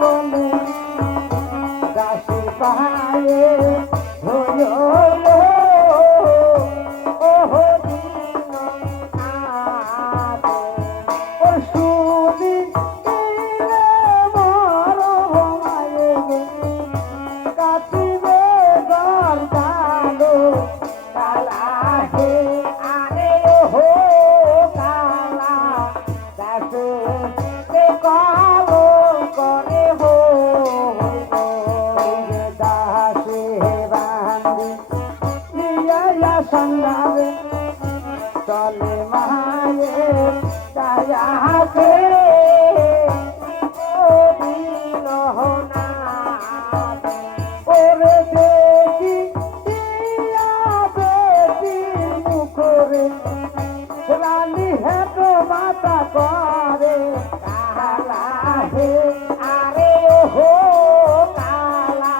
বলে দাসী পায়ে হলো ওহো দিন ওর শুনি মর মায়ে কাটিবে গর্দালো কালা হে আরে ওহো কালা দাসে কালো করে হো দাসে বান্দি নিয়া সঙ্গাবে চলে মায়ে দয়াতে ও দিন না ওরে দেখি দিয়া বেটি মুখরে রানী হেট মাতা করে কালা হে আরে ওহো কালা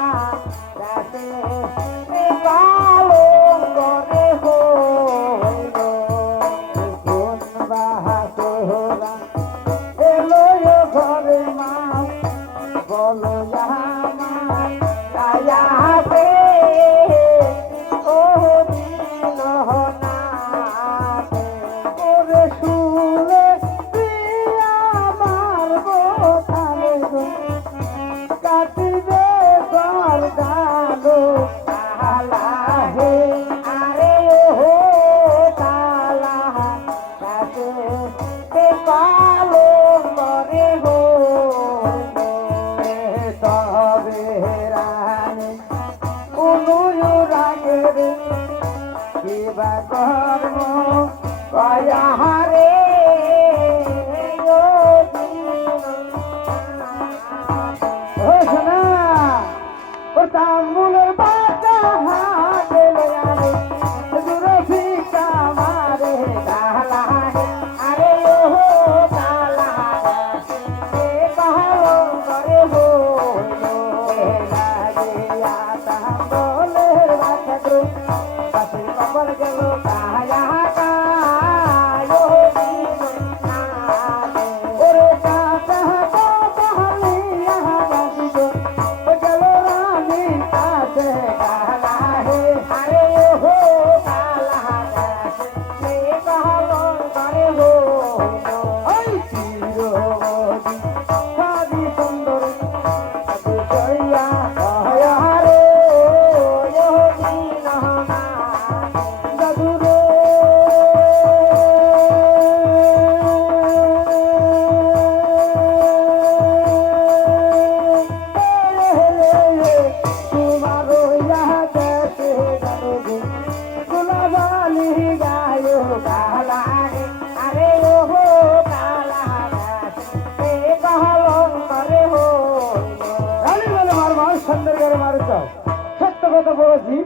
দাসে কালো করে হো কোন বাহাতোরা এলো ঘরে মা বলো আমার দয়াতে ও দিন না ওরে শুলে আমার বোথালে কাটিবে গর্দালো কালা হে আরে ওহো কালা কাছে কালো করে হো তবে রানী অনুয় রাগের কিবা কর্ম কয়াহারে তামুলের বাটা হাতে লয়ারে দূরে ফিকা মারে কালা আরে ওহো কালা এ কালো করে হো লাগিয়া তাহলের বাটা তো কাছে কবর গেল কায়া কায়ো দিন ওরে কাটা কবলিয়া বাসিত গেল রানী কাছে কালা হে আরে ওহো কালা সে কালো করে হো ওই চিরবদি সাদি সুন্দর সাদি জয়া হয়ারে ওহো দিন না জাদুরে তোমারো ইহা দেশে জানুগো গুলাবালি গায়ো কালা হে আরে ওহো কালা এ কহলং করে হো রানী বলে মার সুন্দর করে মারছ সত্য কথা বলেছি